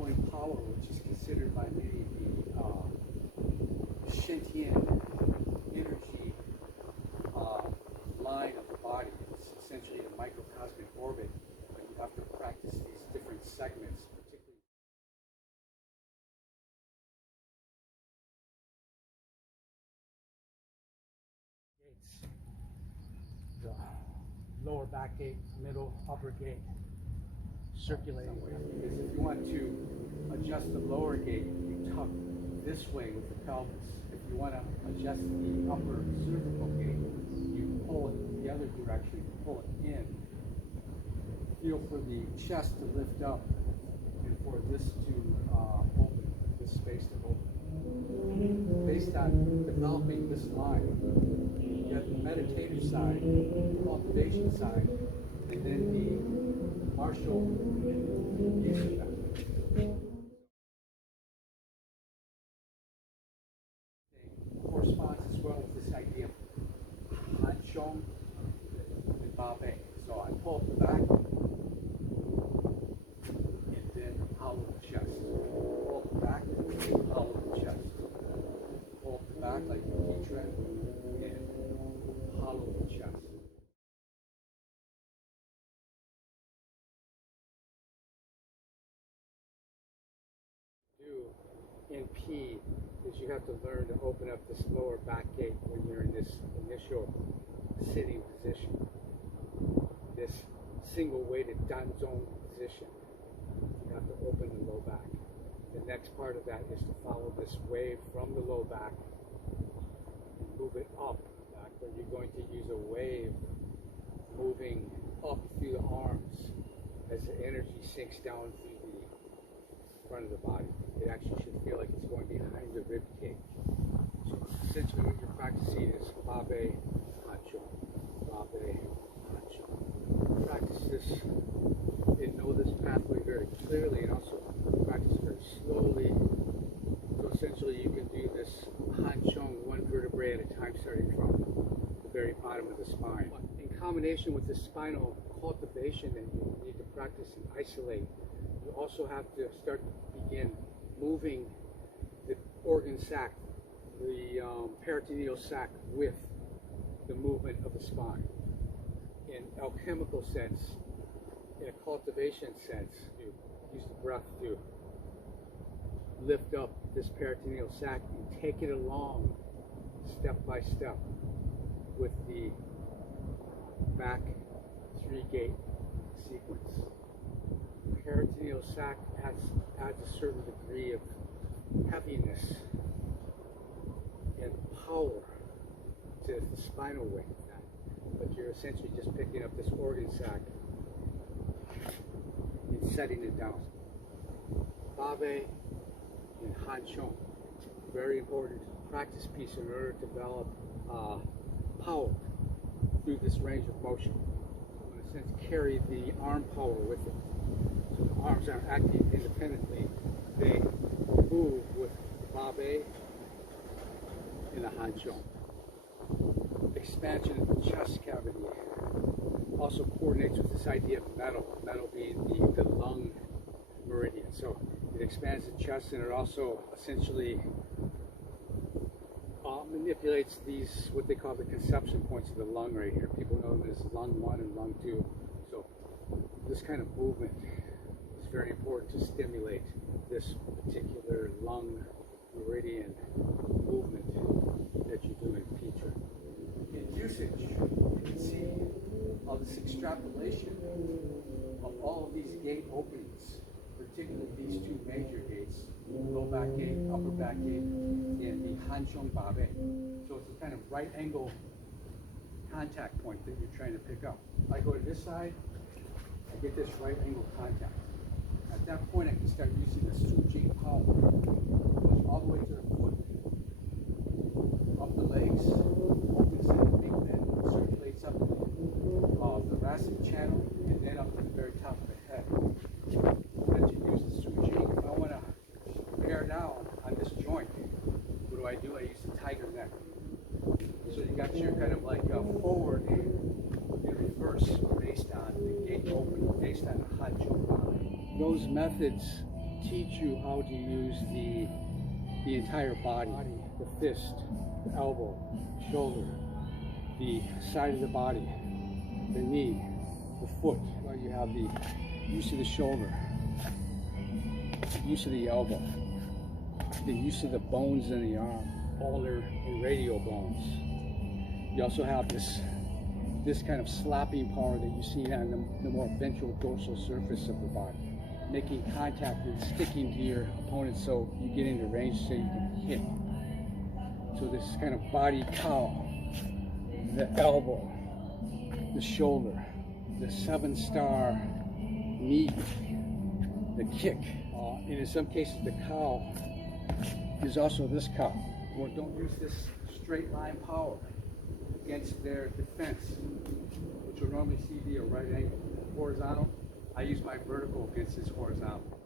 flowing power, which is considered by many the Shu JIn energy line of the body. It's essentially a microcosmic orbit, but you have to practice these different segments, particularly. Gates. The lower back gate, middle, upper gate, circulating. Because if you want to adjust the lower gate, you tuck this way with the pelvis. If you want to adjust the upper cervical gate, you pull it the other direction, pull it in. Feel for the chest to lift up and for this to open, this space to open. Based on developing this line, you have the meditative side, the cultivation side, and then the martial use of that. Corresponds as well with this idea of hanchong and babe. So I pull up the back and then hollow the chest. Pull up the back and hollow the chest. Pull up the back like a key tread and hollow the chest. In P is you have to learn to open up this lower back gate when you're in this initial sitting position, this single weighted danzong position. You have to open the low back. The next part of that is to follow this wave from the low back and move it up back, where you're going to use a wave moving up through the arms as the energy sinks down through the front of the body. It actually should feel like it's going behind the rib cage. So essentially what you're practicing is babe, hancho, babe, hancho. Practice this and know this pathway very clearly, and also practice very slowly. So essentially you can do this hanchong one vertebrae at a time, starting from the very bottom of the spine. In combination with the spinal cultivation that you need to practice and isolate, you also have to start to begin moving the organ sac, the peritoneal sac, with the movement of the spine. In alchemical sense, in a cultivation sense, you use the breath to lift up this peritoneal sac and take it along step by step with the back three-gate sequence. Peritoneal sac adds a certain degree of heaviness and power to the spinal weight of that. But you're essentially just picking up this organ sac and setting it down. Babe and hanchong, very important practice piece in order to develop power through this range of motion. In a sense, carry the arm power with it. So the arms aren't acting independently. They move with babe and the hanchong. Expansion of the chest cavity also coordinates with this idea of metal being the lung meridian. So it expands the chest, and it also essentially manipulates these, what they call the conception points of the lung right here. People know them as lung 1 and lung 2. So this kind of movement is very important to stimulate this particular lung meridian movement that you do in Petra. In usage, you can see this extrapolation of all of these gate openings, particularly these two major gates, low back gate, upper back gate, and the hanchong babe. So it's a kind of right angle contact point that you're trying to pick up. If I go to this side, I get this right angle contact. At that point, I can start using the Shu JIn power, goes all the way to the foot, up the legs, opens to the big bend, circulates up the thoracic channel, and then up to the very top of the head. Then you use the Shu JIn. If I want to bear down on this joint, what do? I use the tiger neck. So you got your kind of like forward and reverse based on the gate opening, based on the hanchong. Those methods teach you how to use the entire body, the fist, the elbow, shoulder, the side of the body, the knee, the foot. Well, you have the use of the shoulder, the use of the elbow, the use of the bones in the arm, ulnar and radial bones. You also have this kind of slapping power that you see on the more ventral dorsal surface of the body, making contact and sticking to your opponent so you get into range so you can hit. So this kind of body cow, the elbow, the shoulder, the 7-star knee, the kick, and in some cases the cow is also this cow. Or don't use this straight line power against their defense, which will normally see via right angle. Horizontal, I use my vertical against this horizontal.